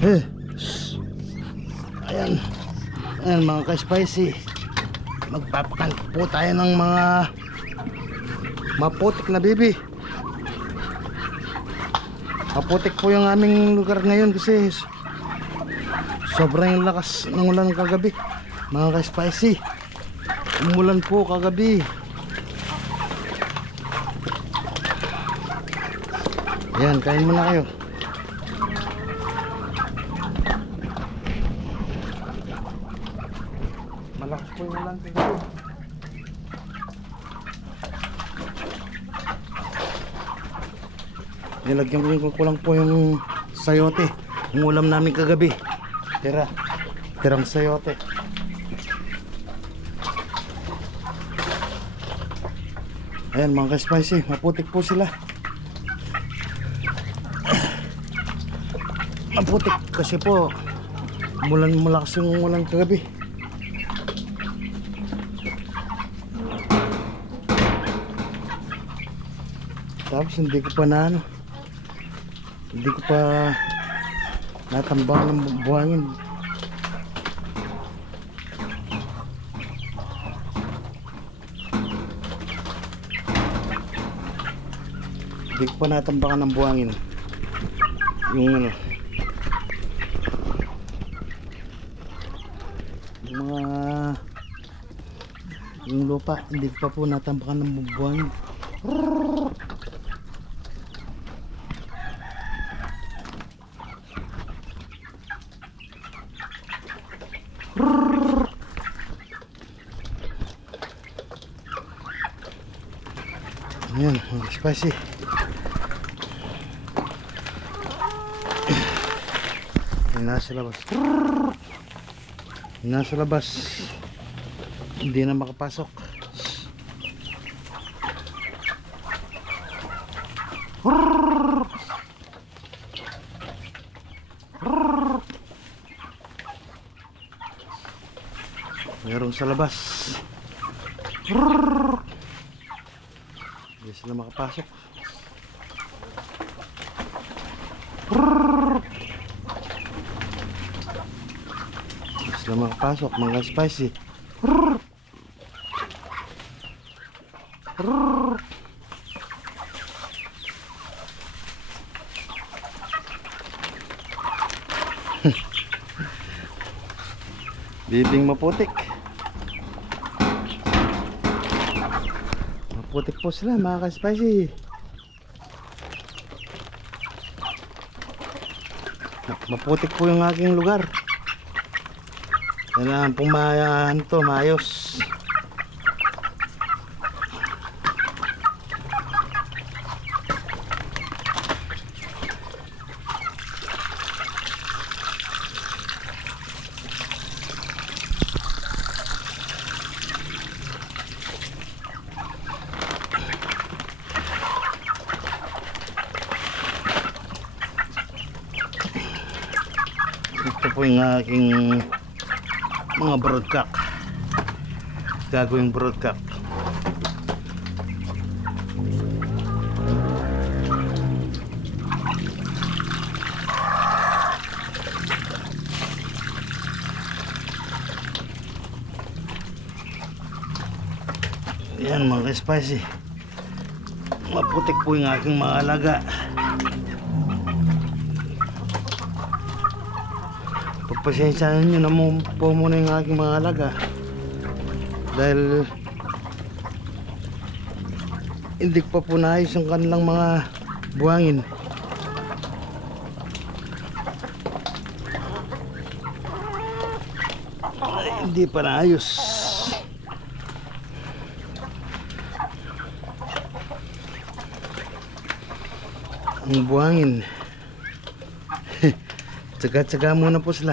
Eh, ayan. Ayan mga ka-spicy. Magpapakan po tayo ng mga maputik na bibi. Maputik po yung aming lugar ngayon kasi sobrang lakas ng ulan kagabi. Mga ka-spicy, umulan po kagabi. Ayan, kain muna kayo. Malakas po yung ulan kagabi. Nilagyan ko lang po yung sayote, yung ulam namin kagabi. Tirang sayote. Ayan mga ka-spicy, maputik po sila. Maputik kasi po malakas yung ulan kagabi. Tapos hindi ko pa natambang ng buhangin. Hindi ko pa natambakan ng buhangin yung yung lupa. Hindi ko pa po natambakan ng buhangin. Ayan, spicy. Nasa labas. Nasa labas. Hindi na makapasok. Meron sa labas. Hindi sila makapasok. Hindi sila makapasok mga spicy. Bibing maputik. Maputik po sila mga ka-spicy. Maputik po yung aking lugar. Kailangan pong maayos. Ito po yung aking mga broadcock. Gagawing broadcock. Yan mga spicy. Maputik po yung aking mga alaga. Pagpasensyahan nyo na po muna yung aking mga alaga dahil hindi ko pa po naayos ang kanilang mga buhangin. Ay, hindi pa naayos ang buhangin. Tsaga-tsaga muna po sila.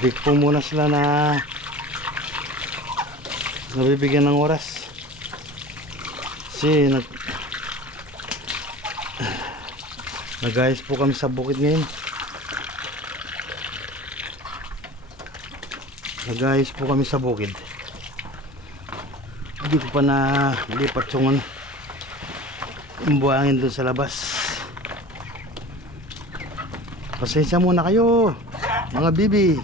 Hindi po muna sila nabibigyan ng oras kasi Nag-ayos po kami sa bukid ngayon. Nag-ayos po kami sa bukid. Hindi ko pa na lipat yung buhangin doon sa labas. Pasensya muna kayo mga bibi.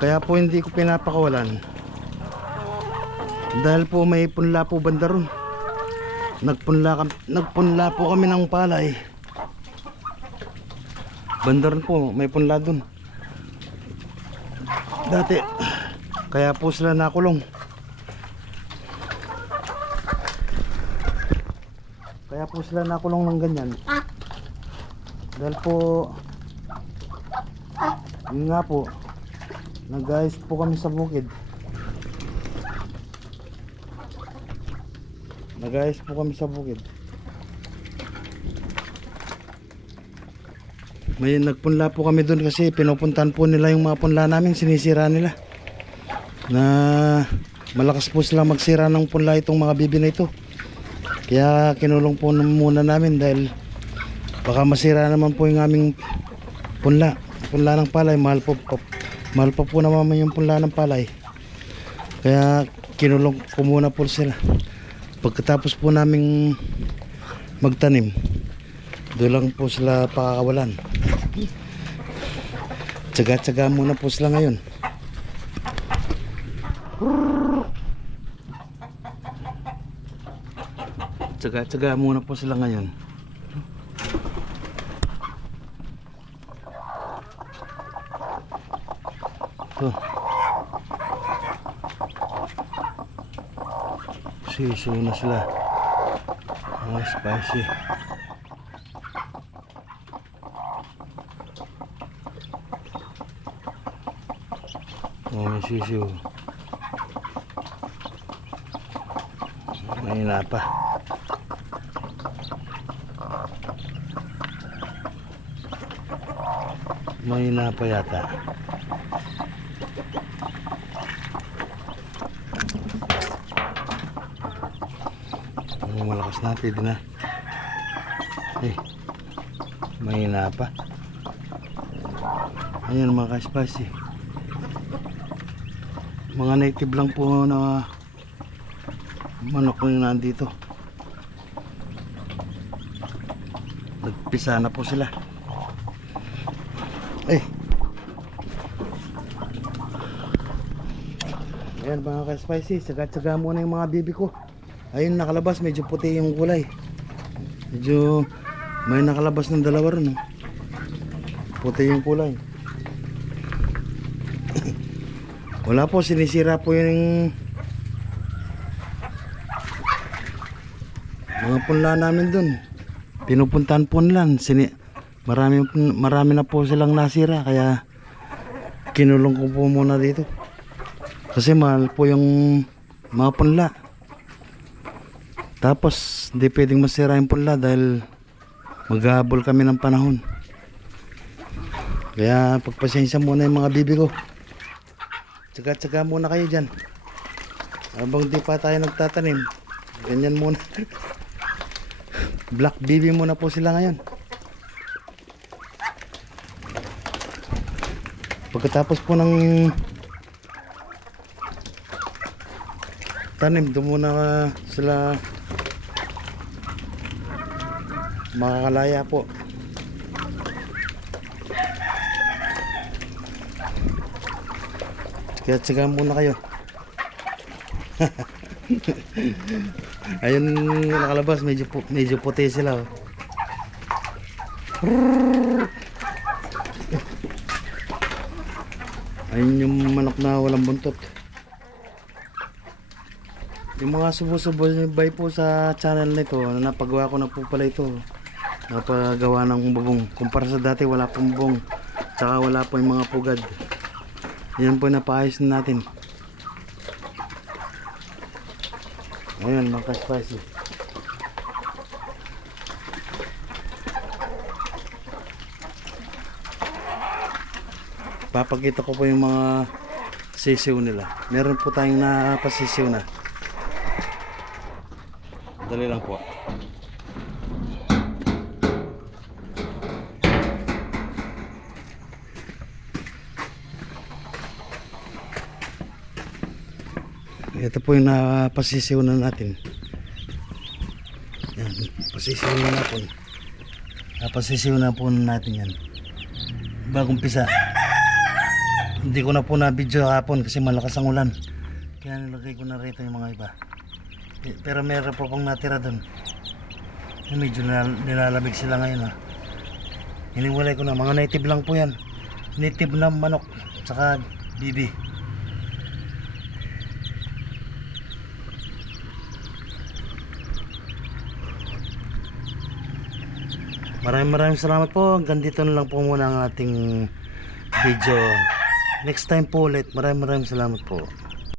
Kaya po hindi ko pinapakawalan dahil po may punla po banda ron. Nagpunla po kami ng palay banda ron po, may punla dun dati, kaya po sila nakulong. Kaya po sila nakulong ng ganyan dahil po yun nga po, nag-ayos po kami sa bukid. Nag-ayos po kami sa bukid. May nagpunla po kami doon kasi pinupuntahan po nila yung mga punla namin, sinisira nila. Na malakas po sila magsira ng punla itong mga bibi na ito. Kaya kinulong po muna namin dahil baka masira naman po yung aming punla. Punla ng palay, mahal pa po naman yung punla ng palay. Kaya kinulong ko muna po sila. Pagkatapos po naming magtanim, doon lang po sila pakakawalan. Tsaga-tsaga muna po sila ngayon. Tsaga-tsaga muna po sila ngayon. Ito. Siso na sila. Mga spicy. Oh, may sisiw. May napa. May napa yata. Malakas natin din na. May napa. Ayan mga ka-spicy. Mga native lang po na manok yung nandito. Nagpisa na po sila. Ayan mga ka-spicy, tsaga-tsaga muna yung mga bibi ko. Ayun nakalabas, medyo puti yung kulay. Medyo may nakalabas ng dalawa ron. Puti yung kulay. Wala po, sinisira po yung mga punla namin dun. Pinupuntahan po nila. Marami na po silang nasira. Kaya kinulong ko po muna dito. Kasi mahal po yung mga punla. Tapos hindi pwedeng masira yung punla dahil maghahabol kami ng panahon. Kaya pagpasensya muna yung mga bibi ko. Tsaga-tsaga muna kayo dyan. Habang di pa tayo nagtatanim, ganyan muna. Black bibi muna po sila ngayon. Pagkatapos po ng tanim, doon muna sila makakalaya po. Kaya tsaga muna kayo. Ayun nakalabas, medyo puti sila. Ayun yung manok na walang buntot. Yung mga subo-subay po sa channel nito, napagawa ko na po pala ito. Napagawa ng bubong. Kumpara sa dati, wala pong bubong. Tsaka wala po yung mga pugad. Yan po napaayos na natin. Ayan mga ka-spicy. Papakita ko po yung mga sisiw nila. Meron po tayong napasisiw na. Dali lang po. Ito po yung napasisiw na natin. Yan, pasisiw na natin. Napasisiw na po natin yan. Bagong pisa. Hindi ko na po na video hapon kasi malakas ang ulan. Kaya nilagay ko na rito yung mga iba. Pero meron po pong natira doon. Medyo nilalamig sila ngayon ha. Hiniwalay ko na. Mga native lang po yan. Native na manok. Tsaka bibi. Maraming salamat po. Hanggang dito na lang po muna ang ating video. Next time po ulit. Maraming salamat po.